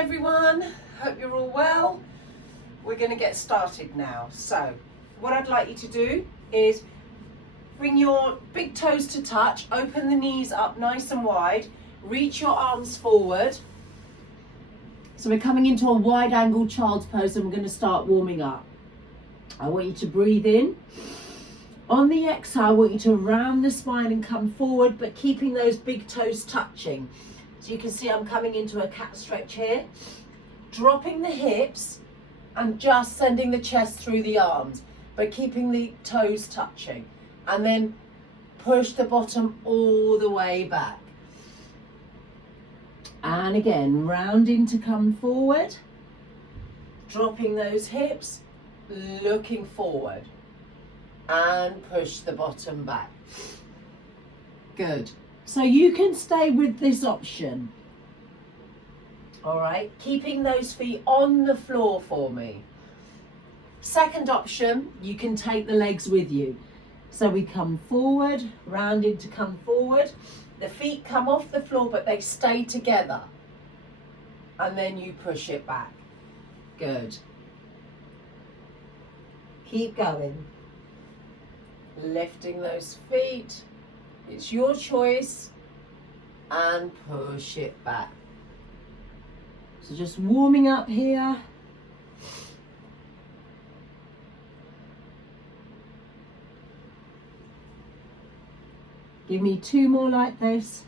everyone, hope you're all well. We're going to get started now. So what I'd like you to do is bring your big toes to touch, open the knees up nice and wide, reach your arms forward. So we're coming into a wide angle child's pose and we're going to start warming up. I want you to breathe in. On the exhale, I want you to round the spine and come forward, but keeping those big toes touching. So you can see I'm coming into a cat stretch here. Dropping the hips and just sending the chest through the arms, but keeping the toes touching. And then push the bottom all the way back. And again, rounding to come forward. Dropping those hips, looking forward. And push the bottom back. Good. So you can stay with this option. All right, keeping those feet on the floor for me. Second option, you can take the legs with you. So we come forward, rounding to come forward. The feet come off the floor, but they stay together. And then you push it back. Good. Keep going. Lifting those feet. It's your choice. And push it back. So just warming up here. Give me 2 more like this.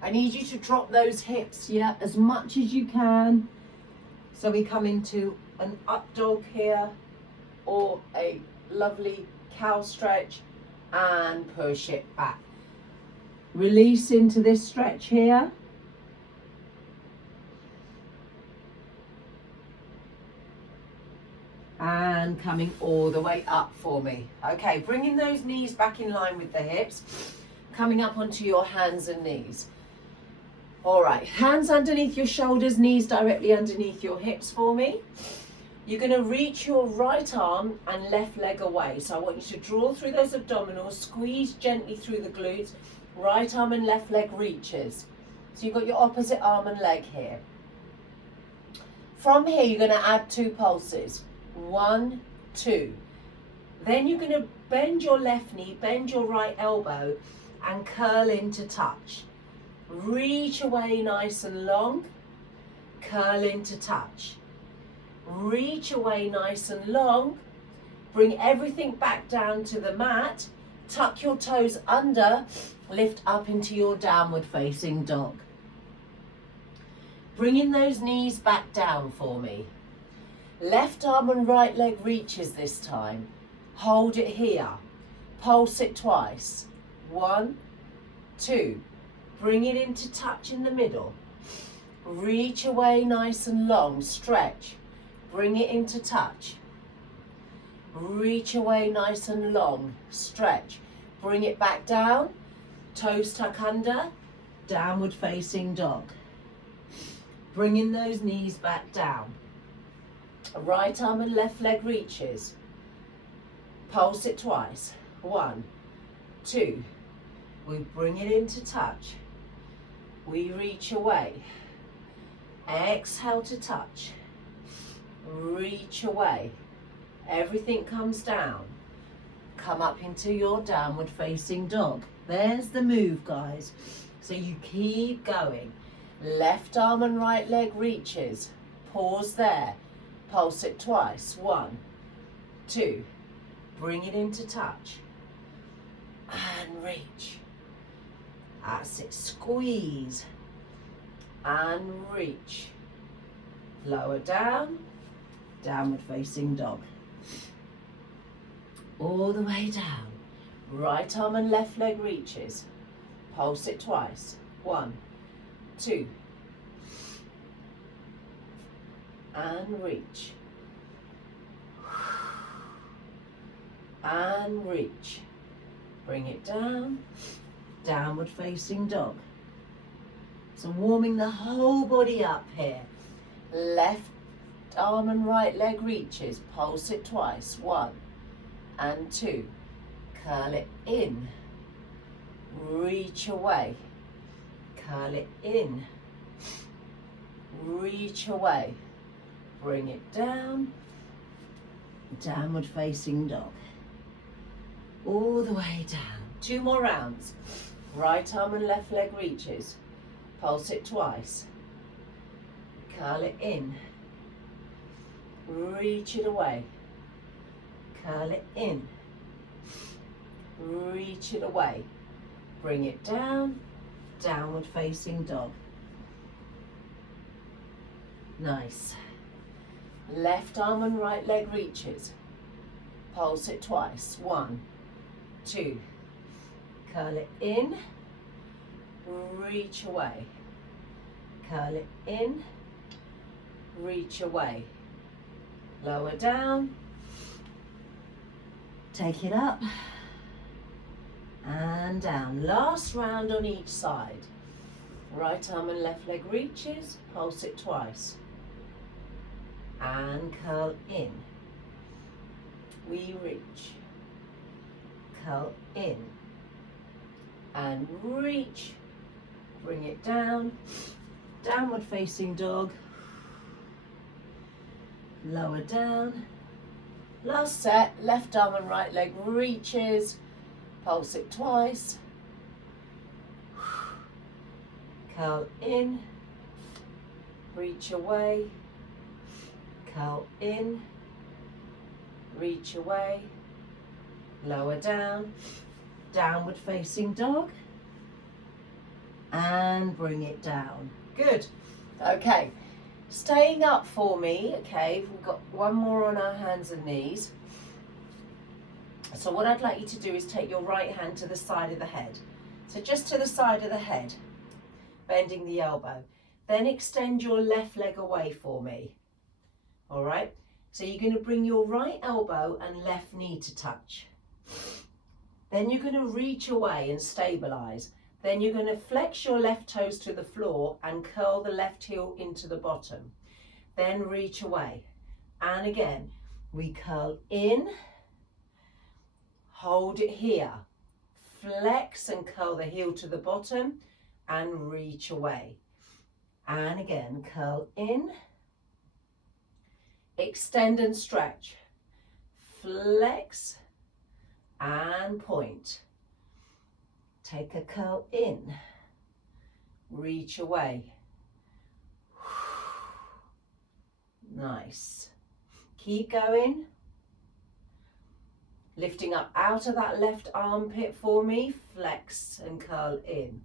I need you to drop those hips, yeah, as much as you can. So we come into an up dog here or a lovely cow stretch and push it back. Release into this stretch here. And coming all the way up for me. Okay, bringing those knees back in line with the hips. Coming up onto your hands and knees. All right, hands underneath your shoulders, knees directly underneath your hips for me. You're going to reach your right arm and left leg away. So I want you to draw through those abdominals, squeeze gently through the glutes. Right arm and left leg reaches. So you've got your opposite arm and leg here. From here, you're going to add 2 pulses. 1, 2. Then you're going to bend your left knee, bend your right elbow, and curl into touch. Reach away nice and long. Curl into touch. Reach away nice and long. Bring everything back down to the mat. Tuck your toes under. Lift up into your downward facing dog. Bringing those knees back down for me. Left arm and right leg reaches this time. Hold it here. Pulse it twice. 1, 2. Bring it into touch in the middle. Reach away nice and long. Stretch. Bring it into touch. Reach away nice and long. Stretch. Bring it back down. Toes tuck under. Downward facing dog. Bringing those knees back down. Right arm and left leg reaches. Pulse it twice. 1, 2. We bring it into touch. We reach away. Exhale to touch. Reach away. Everything comes down. Come up into your downward facing dog. There's the move, guys. So you keep going. Left arm and right leg reaches. Pause there. Pulse it twice. 1, 2. Bring it into touch. And reach. That's it. Squeeze. And reach. Lower down. Downward facing dog. All the way down. Right arm and left leg reaches. Pulse it twice. 1, 2. And reach. And reach. Bring it down. Downward facing dog. So warming the whole body up here. Left arm and right leg reaches. Pulse it twice. 1 and 2. Curl it in reach away, curl it in, reach away, bring it down, downward facing dog, all the way down. 2 more rounds. Right arm and left leg reaches, pulse it twice, curl it in, reach it away, curl it in, reach it away, bring it down, downward facing dog. Nice. Left arm and right leg reaches, pulse it twice. 1, 2, curl it in, reach away, curl it in, reach away, lower down, take it up and down. Last round on each side. Right arm and left leg reaches, pulse it twice and curl in, we reach, curl in and reach, bring it down, downward facing dog, lower down. Last set, left arm and right leg reaches, pulse it twice, curl in, reach away, curl in, reach away, lower down, downward facing dog, and bring it down. Good. Okay, staying up for me. Okay, we've got one more on our hands and knees. So what I'd like you to do is take your right hand to the side of the head. So just to the side of the head, bending the elbow. Then extend your left leg away for me. All right, so you're going to bring your right elbow and left knee to touch. Then you're going to reach away and stabilize. Then you're going to flex your left toes to the floor and curl the left heel into the bottom. Then reach away. And again, we curl in, hold it here, flex and curl the heel to the bottom and reach away. And again, curl in, extend and stretch, flex and point. Take a curl in, reach away. Nice. Keep going. Lifting up out of that left armpit for me, flex and curl in.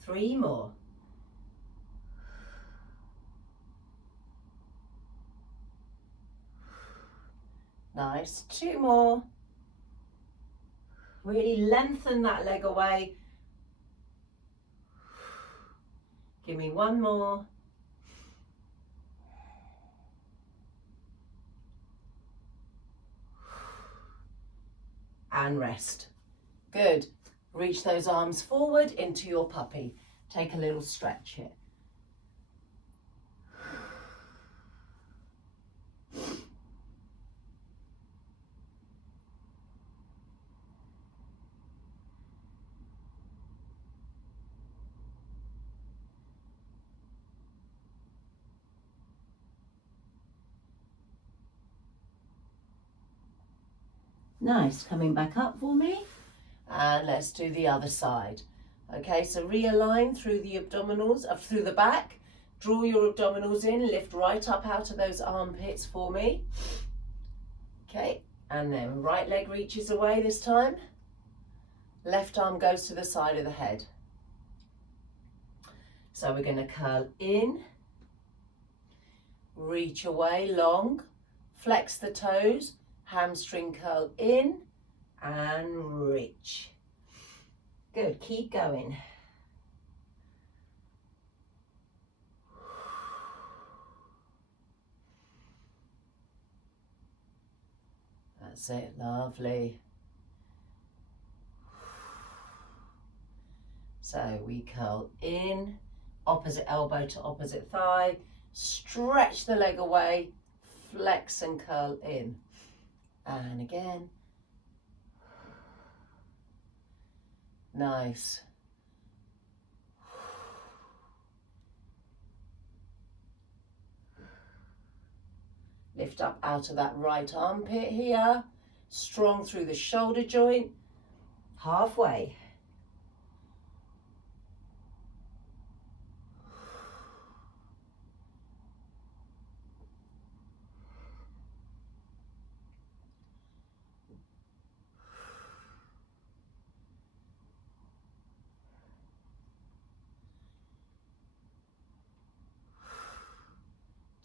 Three more. Nice. 2 more. Really lengthen that leg away. Give me 1 more. And rest. Good. Reach those arms forward into your puppy. Take a little stretch here. Nice. Coming back up for me. And let's do the other side. Okay, so realign through the abdominals, through the back. Draw your abdominals in, lift right up out of those armpits for me. Okay, and then right leg reaches away this time. Left arm goes to the side of the head. So we're going to curl in, reach away long, flex the toes, hamstring curl in, and reach. Good, keep going. That's it, lovely. So we curl in, opposite elbow to opposite thigh, stretch the leg away, flex and curl in. And again. Nice. Lift up out of that right armpit here, strong through the shoulder joint, halfway.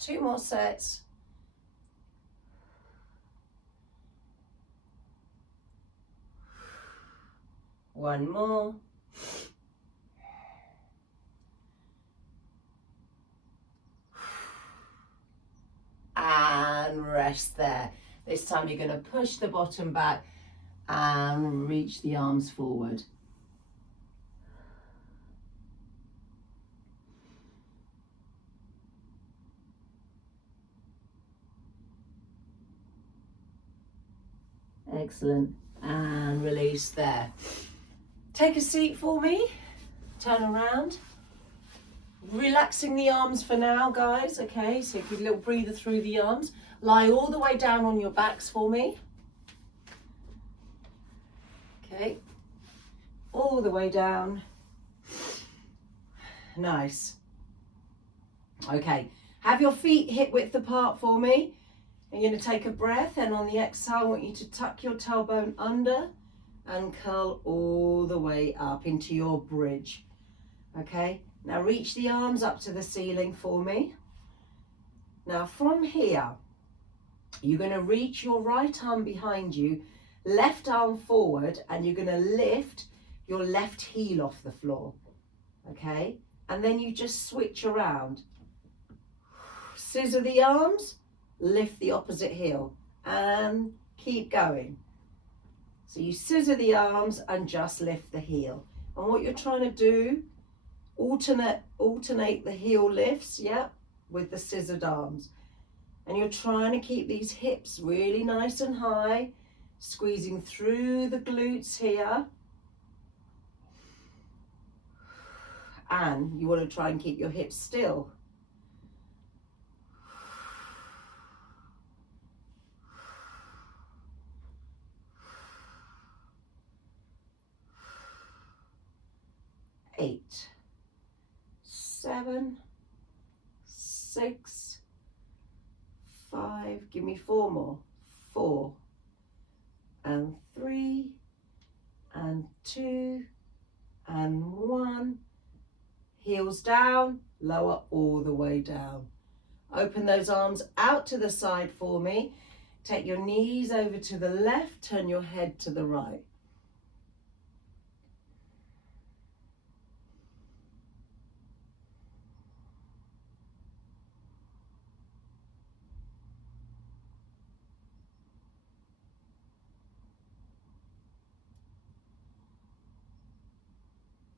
Two more sets. One more. And rest there. This time you're going to push the bottom back and reach the arms forward. Excellent. And release there. Take a seat for me. Turn around. Relaxing the arms for now, guys. Okay, so give a little breather through the arms. Lie all the way down on your backs for me. Okay, all the way down. Nice. Okay, have your feet hip width apart for me. You're going to take a breath, and on the exhale, I want you to tuck your tailbone under and curl all the way up into your bridge. Okay, now reach the arms up to the ceiling for me. Now from here, you're going to reach your right arm behind you, left arm forward, and you're going to lift your left heel off the floor. Okay, and then you just switch around. Scissor the arms, lift the opposite heel, and keep going. So you scissor the arms and just lift the heel. And what you're trying to do, alternate the heel lifts, yeah, with the scissored arms. And you're trying to keep these hips really nice and high, squeezing through the glutes here. And you want to try and keep your hips still. Eight, 7, 6, 5, give me 4 more, 4, and 3, and 2, and 1, heels down, lower all the way down. Open those arms out to the side for me. Take your knees over to the left, turn your head to the right.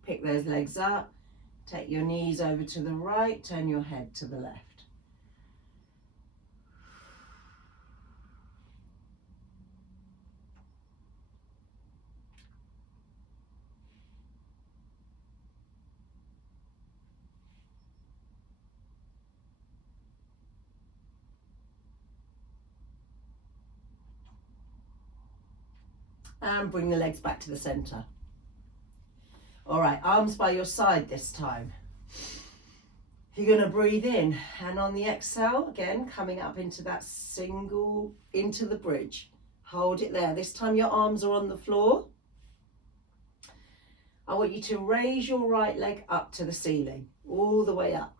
Pick those legs up, take your knees over to the right, turn your head to the left. And bring the legs back to the center. All right, arms by your side this time. You're going to breathe in, and on the exhale, again, coming up into that single, into the bridge. Hold it there. This time your arms are on the floor. I want you to raise your right leg up to the ceiling, all the way up.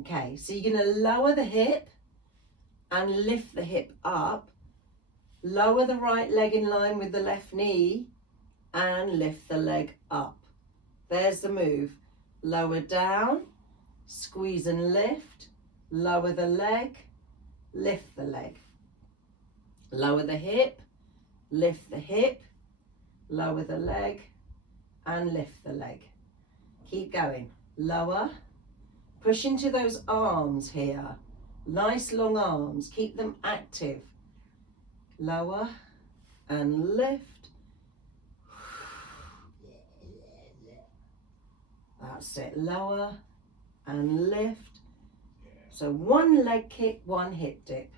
Okay, so you're going to lower the hip and lift the hip up. Lower the right leg in line with the left knee and lift the leg up. There's the move. Lower down, squeeze and lift, lower the leg, lift the leg. Lower the hip, lift the hip, lower the leg and lift the leg. Keep going. Lower. Push into those arms here. Nice long arms. Keep them active. Lower and lift. That's it. Lower and lift. So one leg kick, one hip dip.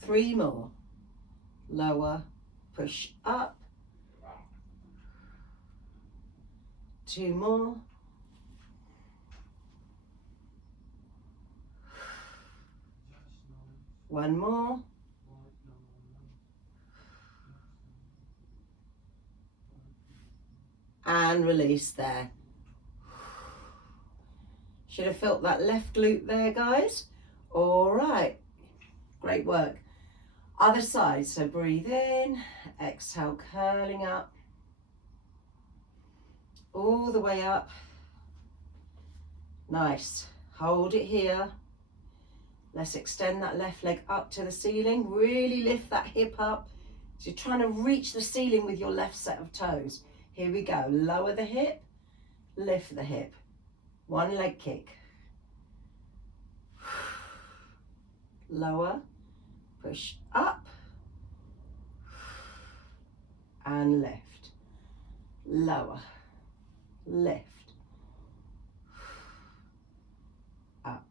Three more. Lower, push up. Two more. One more. And release there. Should have felt that left glute there, guys. All right, great work. Other side, so breathe in, exhale, curling up, all the way up. Nice, hold it here. Let's extend that left leg up to the ceiling, really lift that hip up. So you're trying to reach the ceiling with your left set of toes. Here we go, lower the hip, lift the hip. One leg kick. Lower, push up, and lift. Lower, lift, up.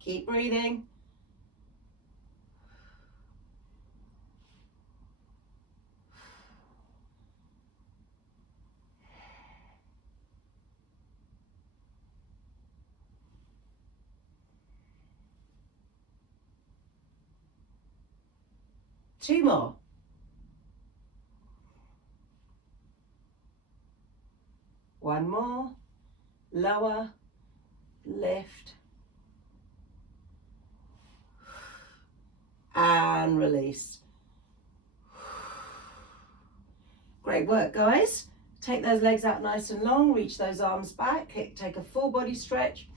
Keep breathing. Two more. One more. Lower, lift, and release. Great work, guys. Take those legs out nice and long, reach those arms back, take a full body stretch.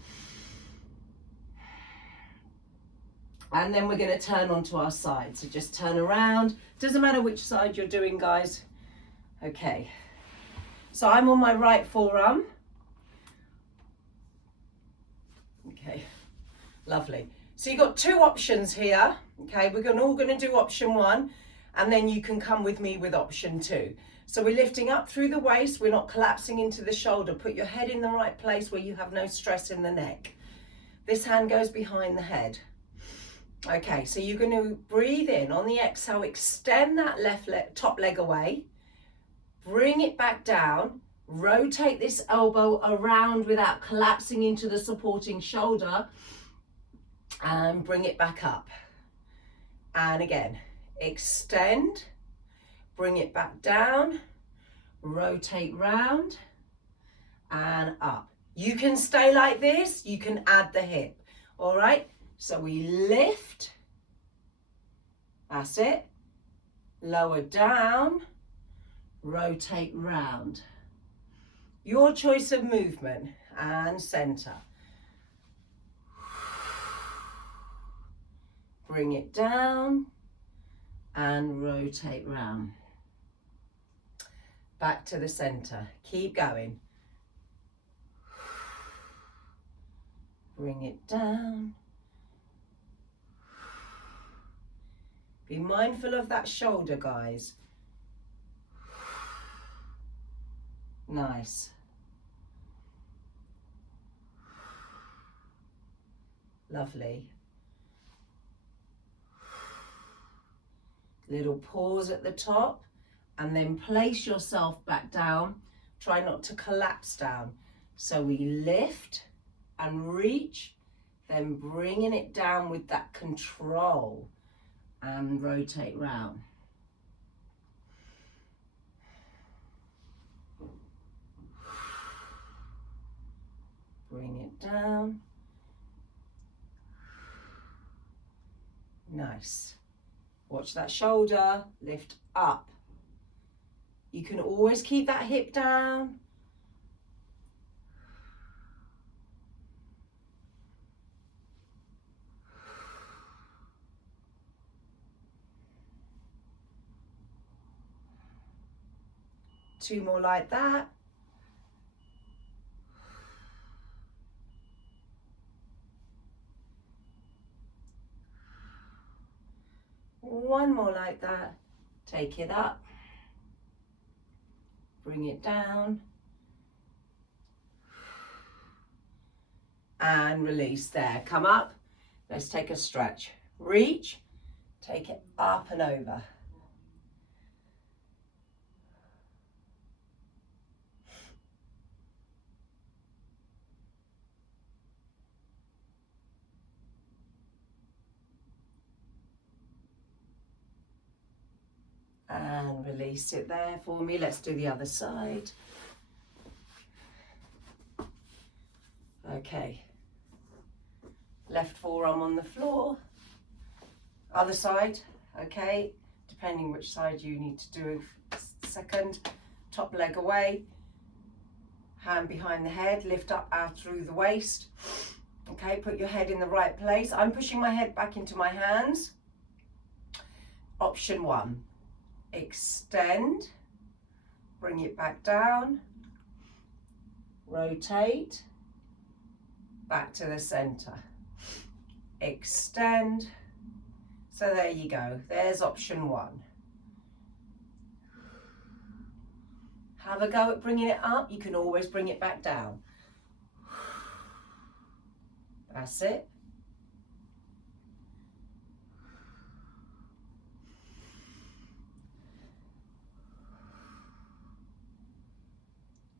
And then we're going to turn onto our side. So just turn around. Doesn't matter which side you're doing, guys. Okay. So I'm on my right forearm. Okay, lovely. So you've got two options here. Okay, we're all going to do option one, and then you can come with me with option two. So we're lifting up through the waist. We're not collapsing into the shoulder. Put your head in the right place where you have no stress in the neck. This hand goes behind the head. Okay, so you're going to breathe in. On the exhale, extend that left leg, top leg away. Bring it back down. Rotate this elbow around without collapsing into the supporting shoulder. And bring it back up. And again, extend. Bring it back down. Rotate round. And up. You can stay like this. You can add the hip. All right? So we lift, that's it, lower down, rotate round. Your choice of movement, and center. Bring it down and rotate round. Back to the center, keep going. Bring it down. Be mindful of that shoulder, guys. Nice. Lovely. Little pause at the top, and then place yourself back down. Try not to collapse down. So we lift and reach, then bringing it down with that control. And rotate round. bring it down. Nice. Watch that shoulder, lift up. You can always keep that hip down. Two more like that. One more like that. Take it up. Bring it down. And release there. Come up. Let's take a stretch. Reach. Take it up and over. And release it there for me. Let's do the other side. Okay. Left forearm on the floor. Other side. Okay. Depending which side you need to do a second. Top leg away. Hand behind the head. Lift up out through the waist. Okay. Put your head in the right place. I'm pushing my head back into my hands. Option 1. Extend, bring it back down, rotate, back to the center, extend. So there you go, there's option 1. Have a go at bringing it up, you can always bring it back down. That's it.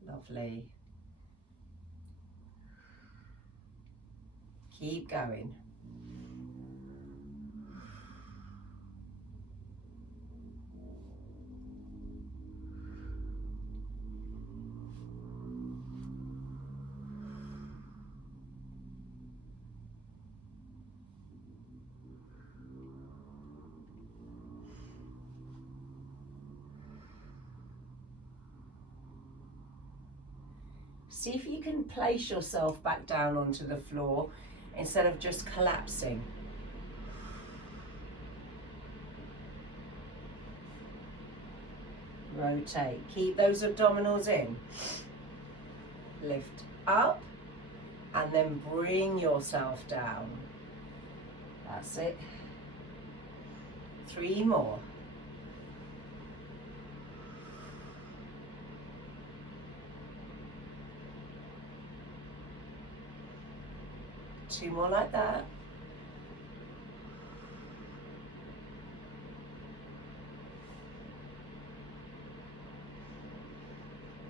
Lovely. Keep going. See if you can place yourself back down onto the floor instead of just collapsing. Rotate. Keep those abdominals in. Lift up and then bring yourself down. That's it. 3 more. Two more like that.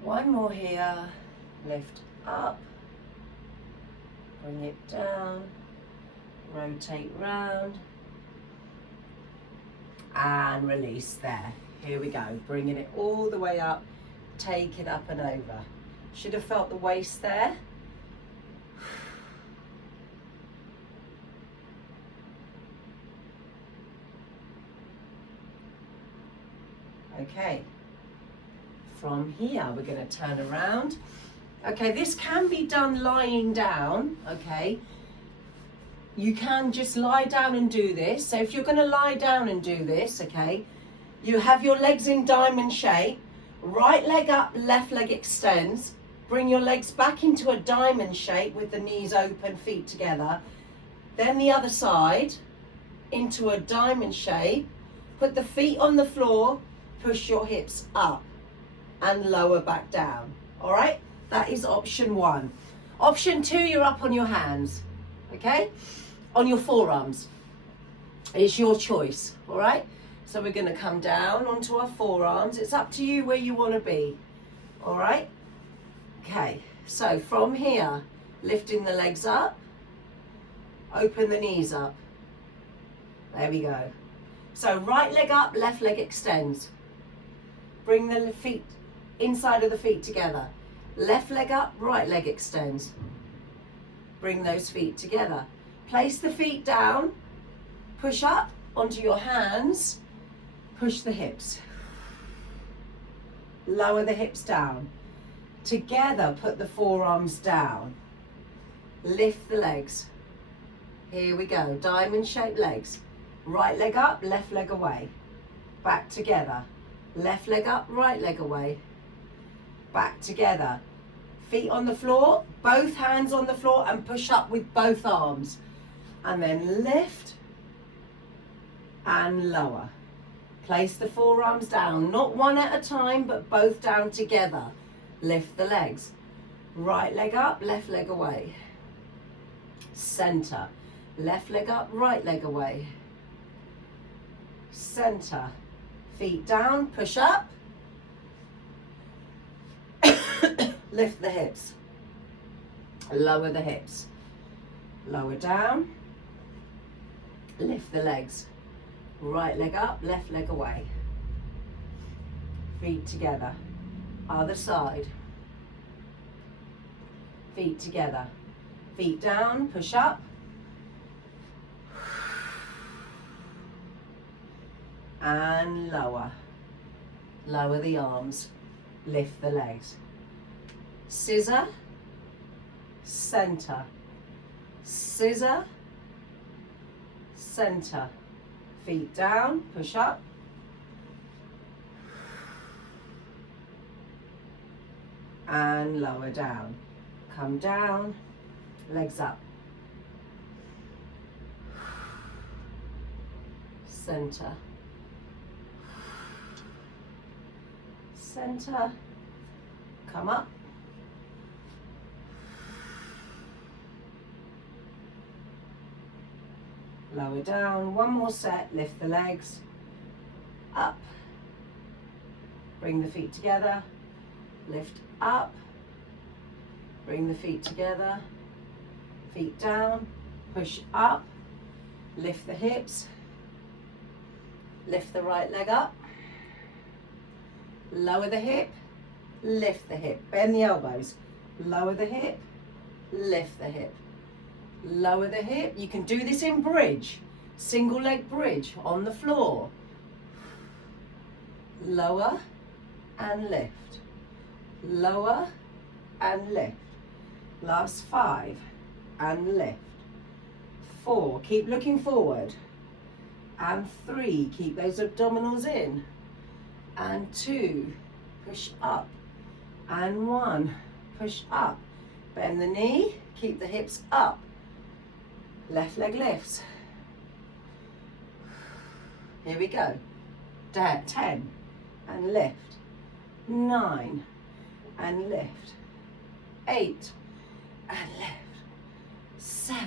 One more here. Lift up. Bring it down. Rotate round. And release there. Here we go. Bringing it all the way up. Take it up and over. Should have felt the waist there. Okay, from here we're going to turn around. Okay, this can be done lying down. Okay, you can just lie down and do this. So if you're going to lie down and do this, okay, you have your legs in diamond shape, right leg up, left leg extends, bring your legs back into a diamond shape with the knees open, feet together, then the other side into a diamond shape, put the feet on the floor, push your hips up and lower back down. All right, that is option 1. Option 2, you're up on your hands, okay, on your forearms. It's your choice. All right, so we're going to come down onto our forearms. It's up to you where you want to be. All right, okay, so from here, lifting the legs up, open the knees up. There we go. So right leg up, left leg extends. Bring the feet inside of the feet together. Left leg up, right leg extends. Bring those feet together. Place the feet down, push up onto your hands, push the hips. Lower the hips down. Together, put the forearms down. Lift the legs. Here we go, diamond-shaped legs. Right leg up, left leg away. Back together. Left leg up, right leg away. Back together. Feet on the floor, both hands on the floor, and push up with both arms. And then lift and lower. Place the forearms down, not one at a time, but both down together. Lift the legs. Right leg up, left leg away. Center. Left leg up, right leg away. Center. Feet down, push up. Lift the hips. Lower the hips. Lower down. Lift the legs. Right leg up, left leg away. Feet together. Other side. Feet together. Feet down, push up. And lower. Lower the arms. Lift the legs. Scissor. Center. Scissor. Center. Feet down, push up. And lower down. Come down, legs up. Center. Center. Come up. Lower down, one more set, lift the legs, up, bring the feet together, lift up, bring the feet together, feet down, push up, lift the hips, lift the right leg up, lower the hip, lift the hip, bend the elbows, lower the hip, lift the hip. Lower the hip. You can do this in bridge, single leg bridge on the floor. Lower and lift. Lower and lift. Last 5 and lift. 4, keep looking forward. And 3, keep those abdominals in. And 2, push up. And 1, push up. Bend the knee, keep the hips up. Left leg lifts. Here we go. 10 and lift. 9 and lift. 8 and lift. 7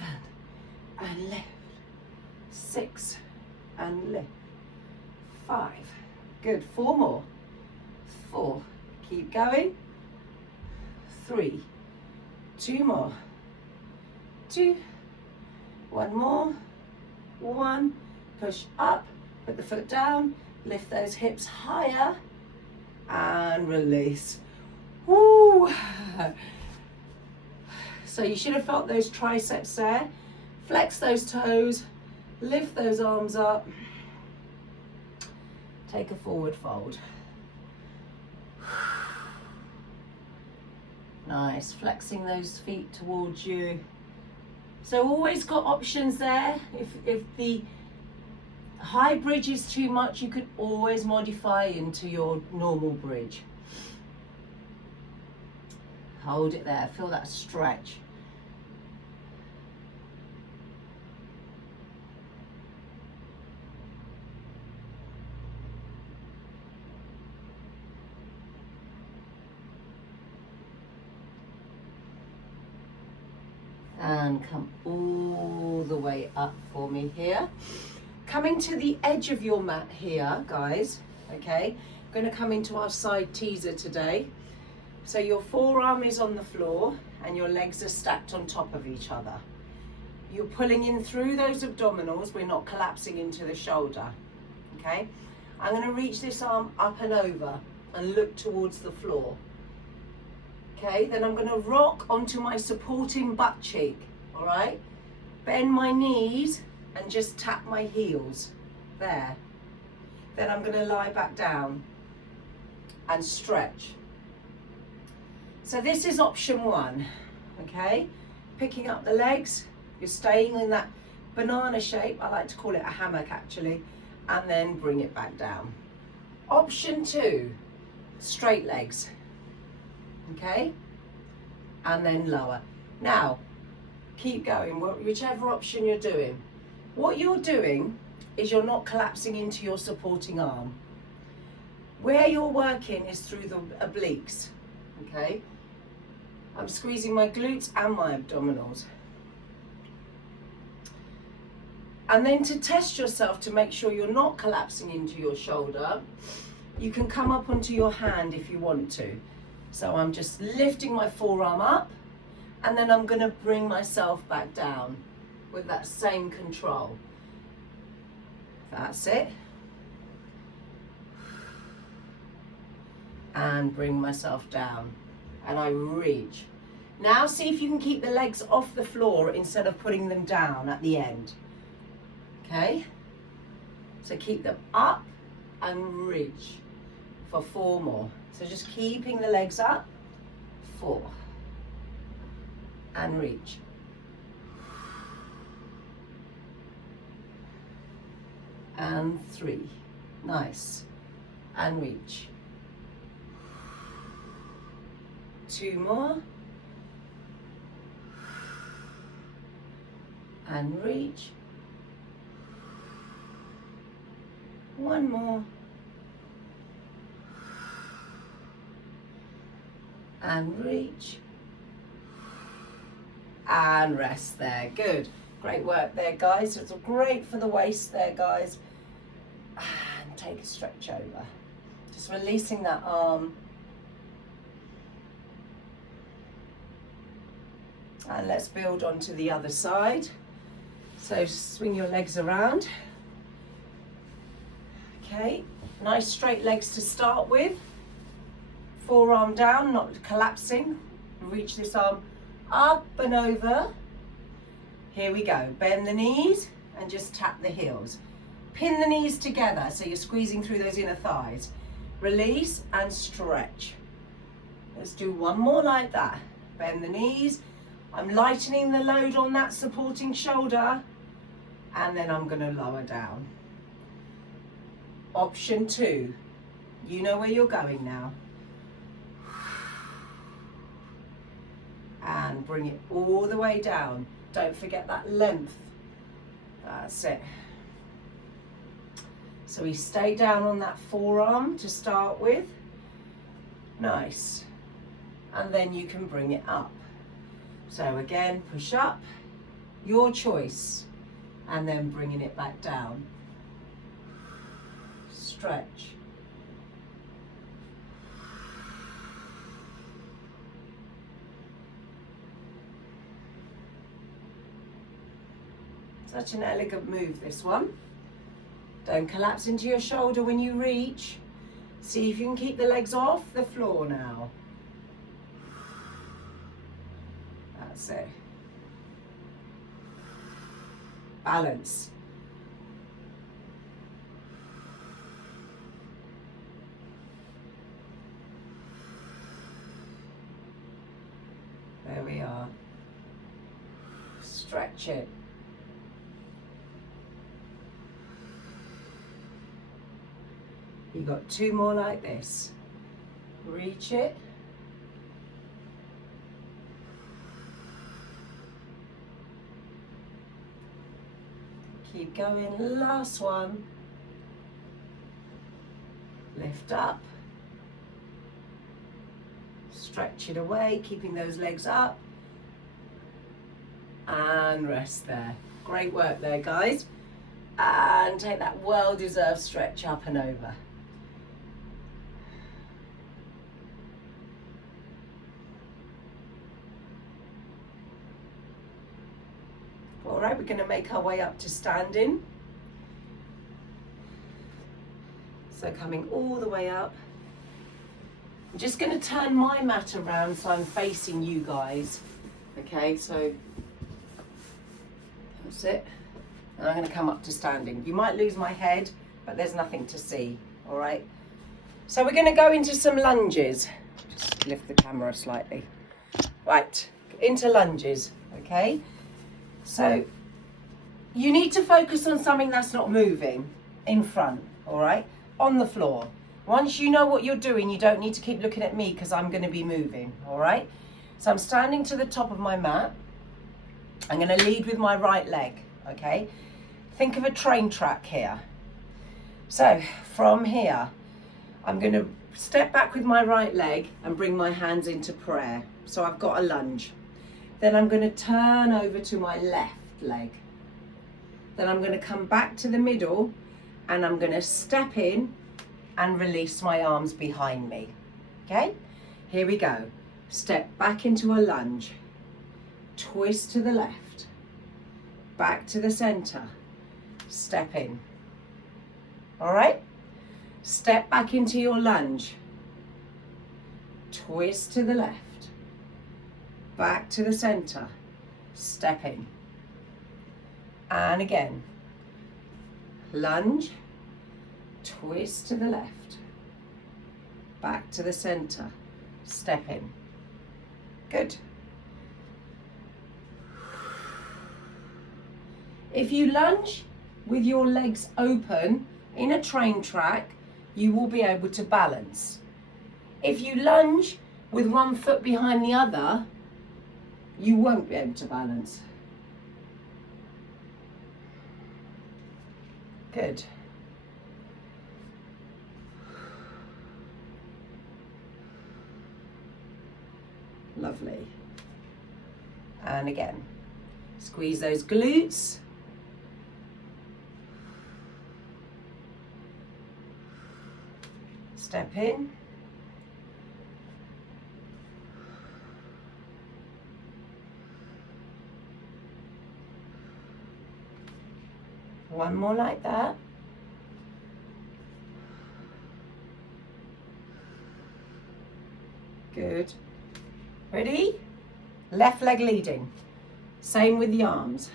and lift. 6 and lift. 5. Good. 4 more. 4. Keep going. 3. 2 more. 2. 1 more, 1, push up, put the foot down, lift those hips higher, and release. Woo! So you should have felt those triceps there. Flex those toes, lift those arms up, take a forward fold. Nice, flexing those feet towards you. So always got options there. If the high bridge is too much, you could always modify into your normal bridge. Hold it there, feel that stretch. And come all the way up for me here. Coming to the edge of your mat here, guys, okay? Going to come into our side teaser today. So your forearm is on the floor and your legs are stacked on top of each other. You're pulling in through those abdominals. We're not collapsing into the shoulder, okay? I'm going to reach this arm up and over and look towards the floor. Okay, then I'm going to rock onto my supporting butt cheek. all right? Bend my knees and just tap my heels, there. Then I'm gonna lie back down and stretch. So this is option one, okay? Picking up the legs, you're staying in that banana shape, I like to call it a hammock actually, and then bring it back down. Option two, straight legs, okay? And then lower. Now, keep going, whichever option you're doing. What you're doing is you're not collapsing into your supporting arm. Where you're working is through the obliques, okay? I'm squeezing my glutes and my abdominals. And then to test yourself to make sure you're not collapsing into your shoulder, you can come up onto your hand if you want to. So I'm just lifting my forearm up, and then I'm gonna bring myself back down with that same control. That's it. And bring myself down, and I reach. Now see if you can keep the legs off the floor instead of putting them down at the end. Okay? So keep them up and reach for 4 more. So just keeping the legs up, 4. And reach. And 3. Nice. And reach. 2 more. And reach. 1 more. And reach. And rest there. Good. Great work there, guys. It's great for the waist there, guys. And take a stretch over. Just releasing that arm. And let's build onto the other side. So swing your legs around. Okay, nice straight legs to start with. Forearm down, not collapsing. Reach this arm up and over. Here we go. Bend the knees and just tap the heels. Pin the knees together so you're squeezing through those inner thighs. Release and stretch. Let's do 1 more like that. Bend the knees. I'm lightening the load on that supporting shoulder, and then I'm going to lower down. Option 2. You know where you're going now. And bring it all the way down. Don't forget that length. That's it. So we stay down on that forearm to start with. Nice. And then you can bring it up. So again, push up, your choice, and then bringing it back down. Stretch. Such an elegant move, this one. Don't collapse into your shoulder when you reach. See if you can keep the legs off the floor now. That's it. Balance. There we are. Stretch it. You got 2 more like this. Reach it. Keep going, last one. Lift up. Stretch it away, keeping those legs up. And rest there. Great work there, guys. And take that well-deserved stretch up and over. All right, we're going to make our way up to standing. So coming all the way up. I'm just going to turn my mat around so I'm facing you guys. Okay, so That's it. And I'm going to come up to standing. You might lose my head, but there's nothing to see, all right? So we're going to go into some lunges. Just lift the camera slightly. Right, into lunges, okay? So you need to focus on something that's not moving in front, all right? On the floor. Once you know what you're doing, you don't need to keep looking at me because I'm going to be moving, all right? So I'm standing to the top of my mat. I'm going to lead with my right leg, okay? Think of a train track here. So from here, I'm going to step back with my right leg and bring my hands into prayer. So I've got a lunge. Then I'm going to turn over to my left leg. Then I'm going to come back to the middle and I'm going to step in and release my arms behind me. Okay? Here we go. Step back into a lunge. Twist to the left. Back to the center. Step in. All right? Step back into your lunge. Twist to the left. Back to the center. Step in. And again. Lunge. Twist to the left. Back to the center. Step in. Good. If you lunge with your legs open in a train track, you will be able to balance. If you lunge with one foot behind the other, you won't be able to balance. Good. Lovely. And again, squeeze those glutes. Step in. One more like that. Good. Ready? Left leg leading. Same with the arms.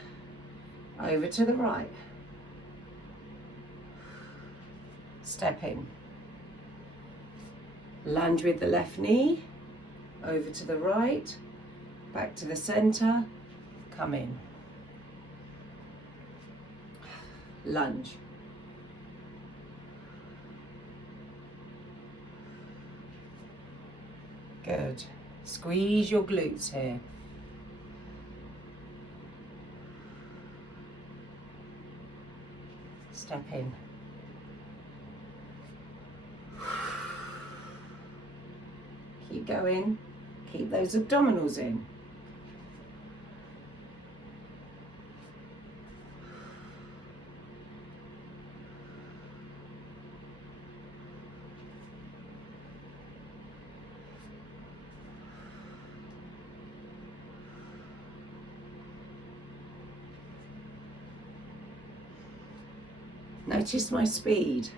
Over to the right. Step in. Lunge with the left knee. Over to the right. Back to the center. Come in. Lunge. Good. Squeeze your glutes here. Step in. Keep going. Keep those abdominals in. Notice my speed.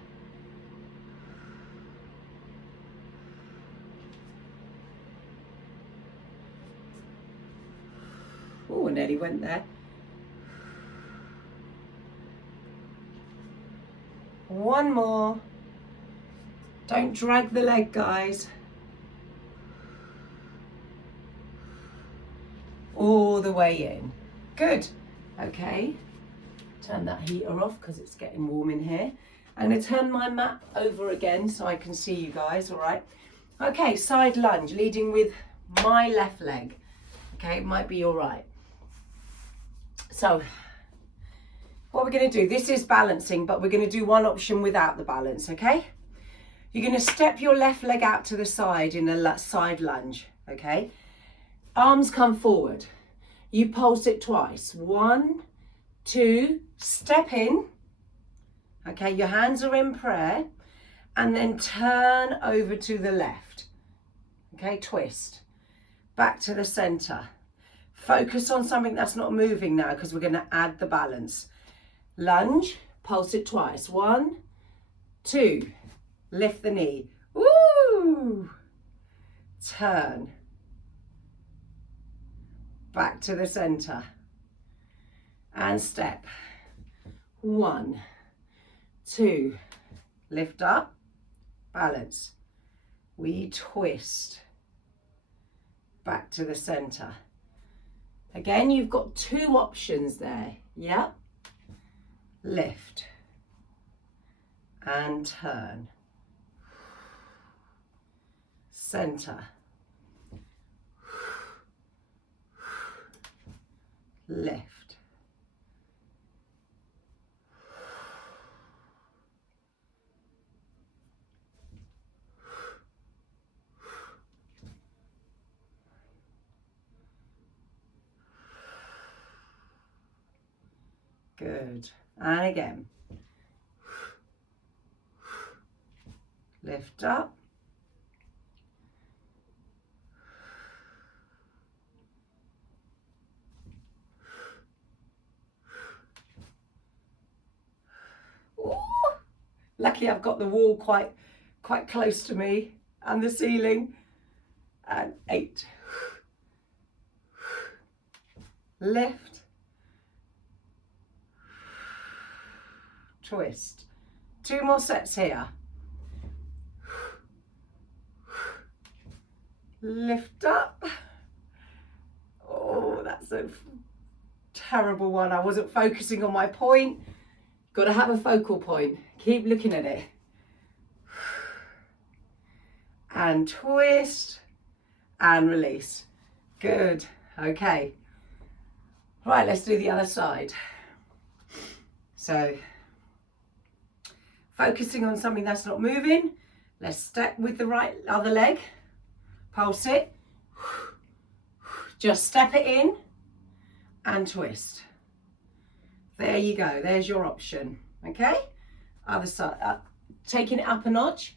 Oh, I nearly went there. One more. Don't drag the leg, guys. All the way in. Good. Okay. Turn that heater off because it's getting warm in here. I'm going to turn my mat over again so I can see you guys, all right? Okay, side lunge, leading with my left leg. Okay, it might be your right. So, what we're going to do, this is balancing, but we're going to do one option without the balance, okay? You're going to step your left leg out to the side in a side lunge, okay? Arms come forward. You pulse it twice. 1, 2, step in. Okay, your hands are in prayer. And then turn over to the left. Okay, twist. Back to the center. Focus on something that's not moving now because we're going to add the balance. Lunge, pulse it twice. 1, 2, lift the knee. Woo! Turn. Back to the center. and step. 1, 2, lift up, balance. We twist back to the center. Again, you've got 2 options there. Yep. Lift and turn. Center. Lift. Good. And again. Lift up. Ooh. Lucky I've got the wall quite close to me and the ceiling. And 8. Lift. Twist. 2 more sets here. Lift up. Oh, that's a terrible one. I wasn't focusing on my point. Got to have a focal point. Keep looking at it. And twist and release. Good. Okay. Right, let's do the other side. So, focusing on something that's not moving. Let's step with the right other leg. Pulse it. Just step it in and twist. There you go. There's your option. Okay? Other side. Taking it up a notch.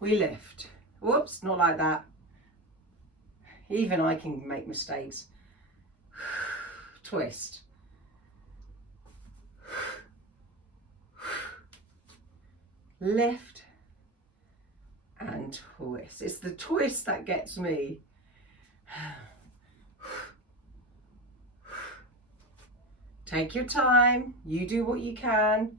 We lift. Whoops, not like that. Even I can make mistakes. Twist. Lift and twist. It's the twist that gets me. Take your time. You do what you can.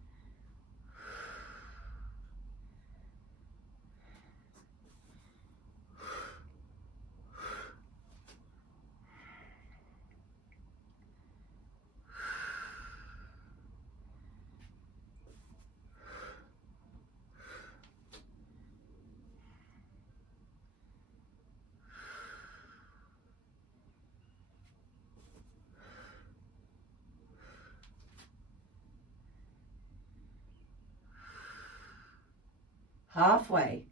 Halfway.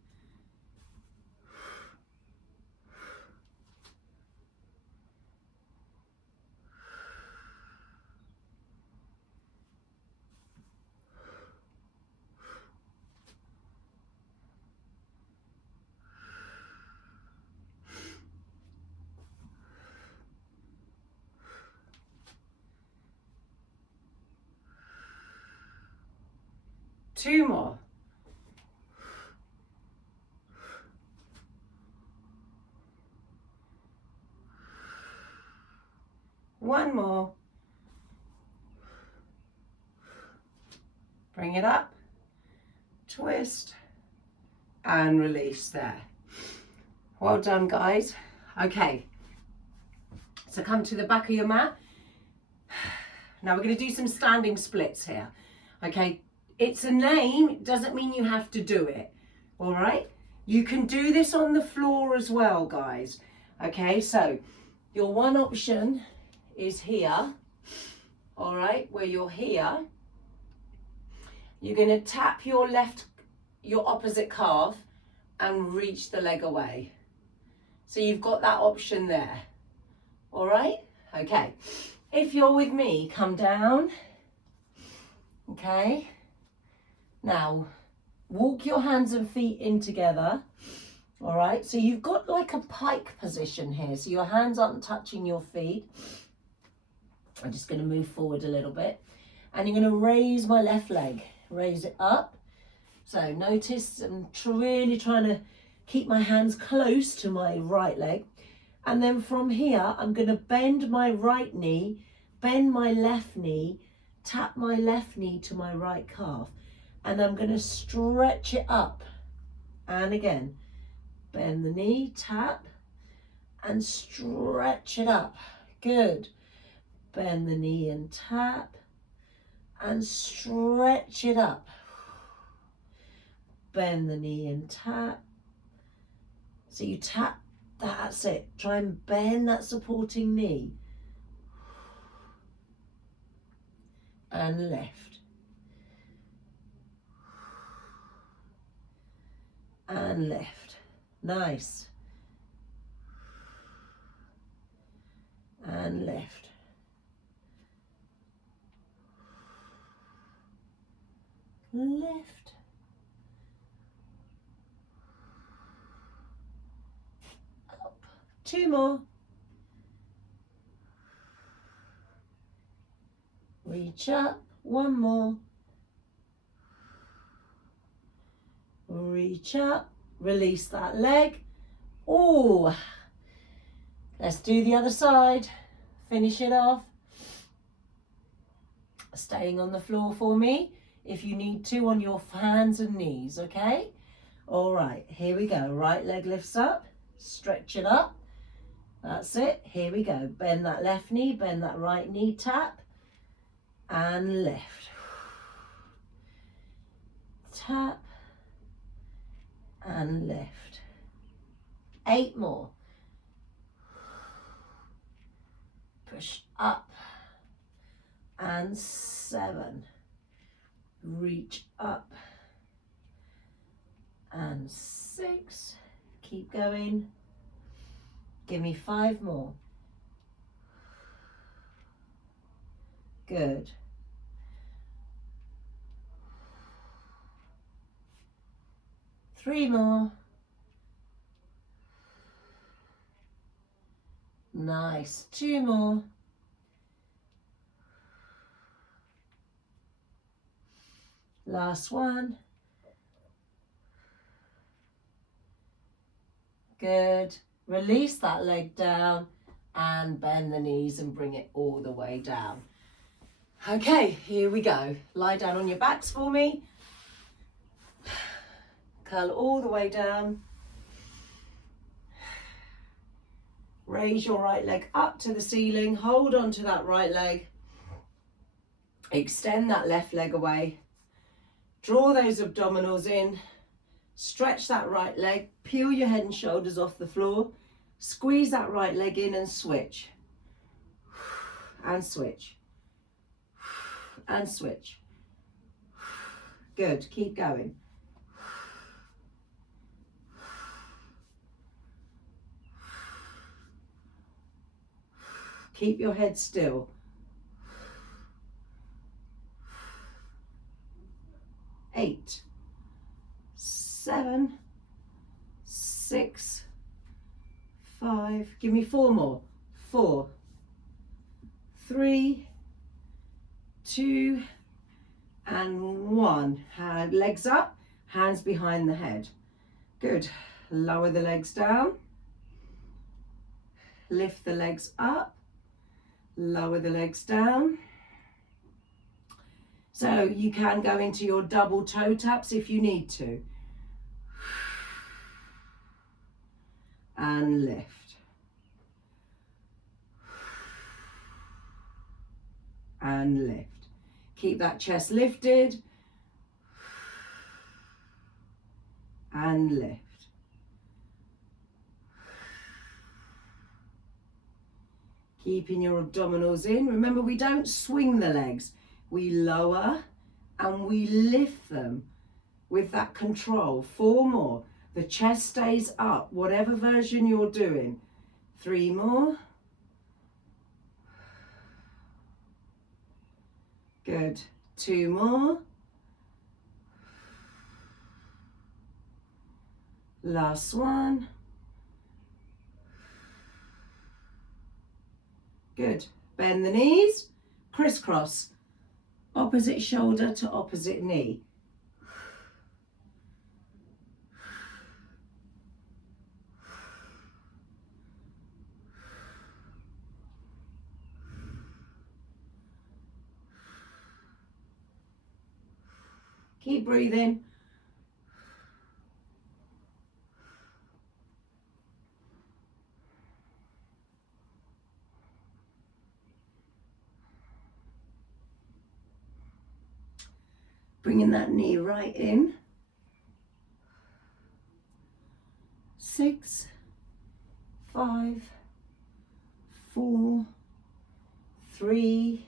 Two more. One more. Bring it up, twist, and release there. Well done, guys. Okay, so come to the back of your mat. Now we're going to do some standing splits here. Okay, it's a name, it doesn't mean you have to do it. All right, you can do this on the floor as well, guys. Okay, so your one option is here. All right, where you're here, you're going to tap your opposite calf and reach the leg away. So you've got that option there. All right, okay. If you're with me, come down. Okay. Now, walk your hands and feet in together. All right, so you've got like a pike position here. So your hands aren't touching your feet. I'm just going to move forward a little bit. And you're going to raise my left leg. Raise it up. So notice I'm really trying to keep my hands close to my right leg. And then from here, I'm going to bend my right knee bend my left knee, tap my left knee to my right calf, and I'm going to stretch it up. And again, bend the knee, tap, and stretch it up. Good. Bend the knee and tap, and stretch it up. Bend the knee and tap. So you tap, that's it. Try and bend that supporting knee. And lift. And lift. Nice. And lift. Lift. Up. 2 more. Reach up. 1 more. Reach up. Release that leg. Oh, let's do the other side. Finish it off. Staying on the floor for me if you need to, on your hands and knees, okay? All right, here we go. Right leg lifts up, stretch it up. That's it. Here we go. Bend that left knee, bend that right knee, tap, and lift. Tap, and lift. 8 more. Push up, and 7. Reach up, and 6. Keep going. Give me 5 more. Good. Three more. Nice. 2 more. Last one. Good. Release that leg down and bend the knees and bring it all the way down. Okay, here we go. Lie down on your backs for me. Curl all the way down. Raise your right leg up to the ceiling. Hold on to that right leg. Extend that left leg away. Draw those abdominals in. Stretch that right leg. Peel your head and shoulders off the floor. Squeeze that right leg in and switch. And switch. And switch. Good. Keep going. Keep your head still. 8, 7, 6, 5. Give me 4 more. 4, 3, 2, and 1. Legs up, hands behind the head. Good. Lower the legs down. Lift the legs up. Lower the legs down. So you can go into your double toe taps if you need to. And lift. And lift. Keep that chest lifted. And lift. Keeping your abdominals in. Remember, we don't swing the legs. We lower and we lift them with that control. 4 more. The chest stays up, whatever version you're doing. 3 more. Good. 2 more. Last one. Good. Bend the knees, crisscross. Opposite shoulder to opposite knee. Keep breathing. Bringing that knee right in. 6, 5, 4, 3,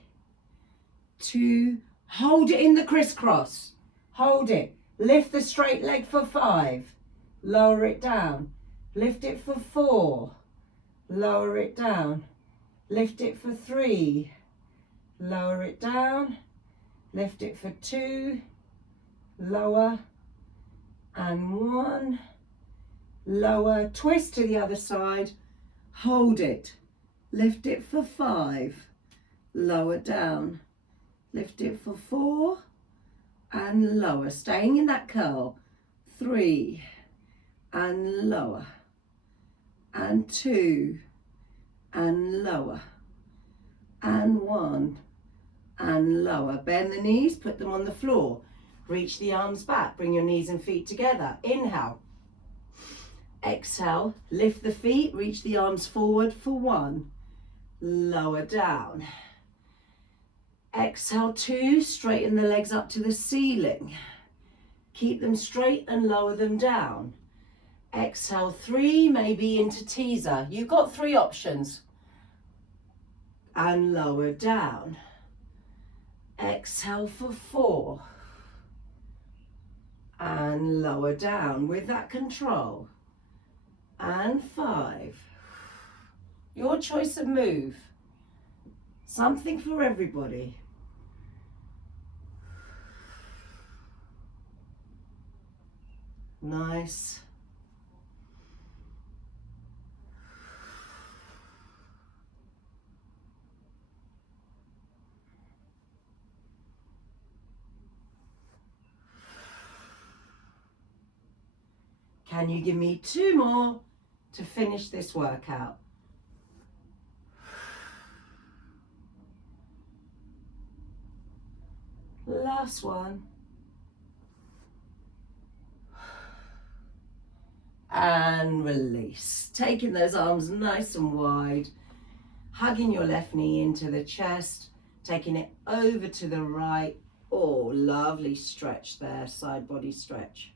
2, hold it in the crisscross. Hold it. Lift the straight leg for 5. Lower it down. Lift it for 4. Lower it down. Lift it for 3. Lower it down. Lift it for 2. Lower. And 1. Lower. Twist to the other side. Hold it. Lift it for 5. Lower down. Lift it for 4. And lower. Staying in that curl. 3. And lower. And 2. And lower. And 1. And lower. Bend the knees. Put them on the floor. Reach the arms back. Bring your knees and feet together. Inhale. Exhale. Lift the feet. Reach the arms forward for 1. Lower down. Exhale 2. Straighten the legs up to the ceiling. Keep them straight and lower them down. Exhale 3. Maybe into teaser. You've got 3 options. And lower down. Exhale for 4. And lower down with that control. And 5. Your choice of move. Something for everybody. Nice. Can you give me 2 more to finish this workout? Last one. And release. Taking those arms nice and wide. Hugging your left knee into the chest. Taking it over to the right. Oh, lovely stretch there. Side body stretch.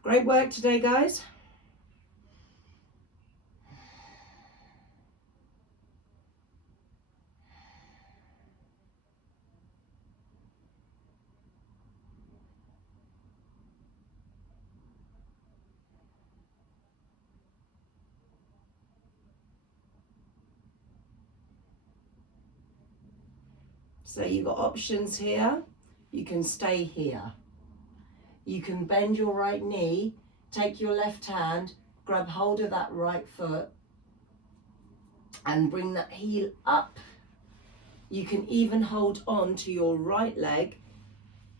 Great work today, guys. So you've got options here. You can stay here. You can bend your right knee, take your left hand, grab hold of that right foot and bring that heel up. You can even hold on to your right leg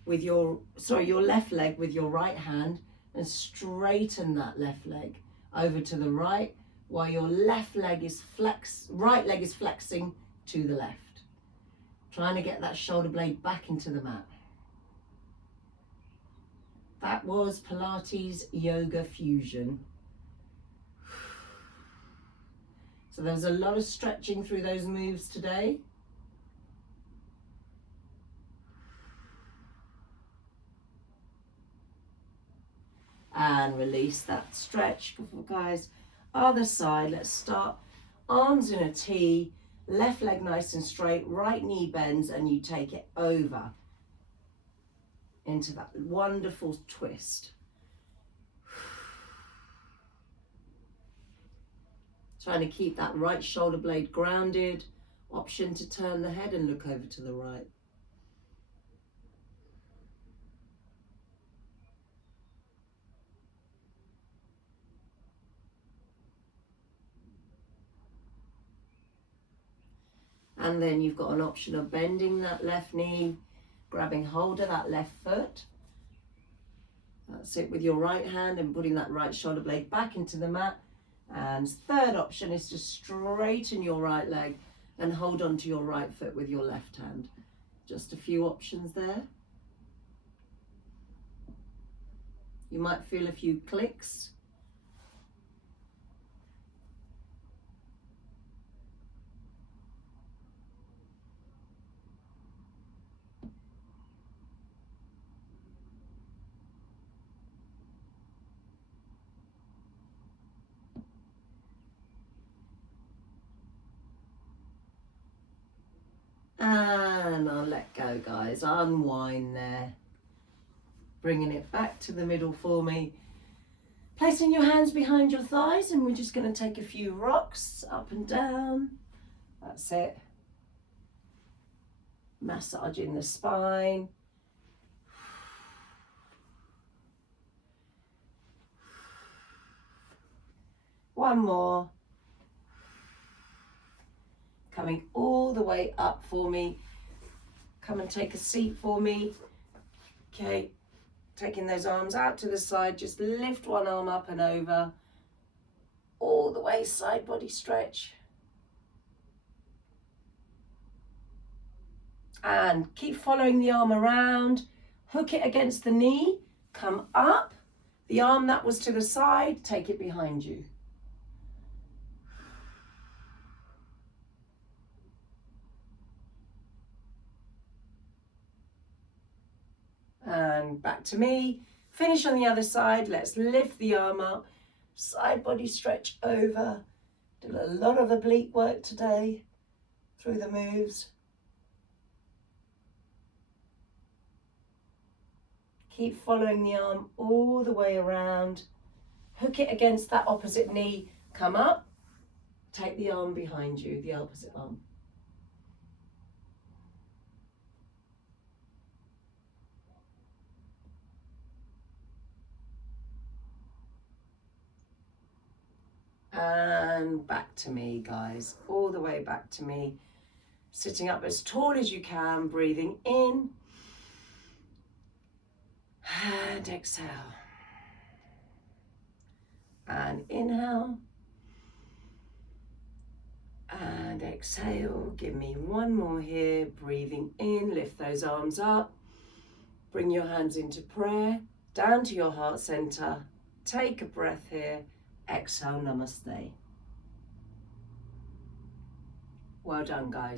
with your left leg with your right hand and straighten that left leg over to the right while your right leg is flexing to the left. Trying to get that shoulder blade back into the mat. That was Pilates Yoga Fusion. So there was a lot of stretching through those moves today. And release that stretch, guys. Other side, let's start. Arms in a T, left leg nice and straight, right knee bends and you take it over into that wonderful twist. Trying to keep that right shoulder blade grounded. Option to turn the head and look over to the right. And then you've got an option of bending that left knee, grabbing hold of that left foot. That's it, with your right hand and putting that right shoulder blade back into the mat. And third option is to straighten your right leg and hold on to your right foot with your left hand. Just a few options there. You might feel a few clicks. And I'll let go, guys. Unwind there. Bringing it back to the middle for me. Placing your hands behind your thighs, and we're just going to take a few rocks up and down. That's it. Massaging the spine. One more. Coming all the way up for me. Come and take a seat for me. Okay, taking those arms out to the side. Just lift one arm up and over. All the way, side body stretch. And keep following the arm around. Hook it against the knee. Come up. The arm that was to the side, take it behind you. And back to me. Finish on the other side. Let's lift the arm up. Side body stretch over. Did a lot of oblique work today through the moves. Keep following the arm all the way around. Hook it against that opposite knee. Come up. Take the arm behind you, the opposite arm. And back to me, guys, all the way back to me. Sitting up as tall as you can, breathing in and exhale. And inhale and exhale. Give me one more here, breathing in, lift those arms up. Bring your hands into prayer, down to your heart center. Take a breath here. Exhale, namaste. Well done, guys.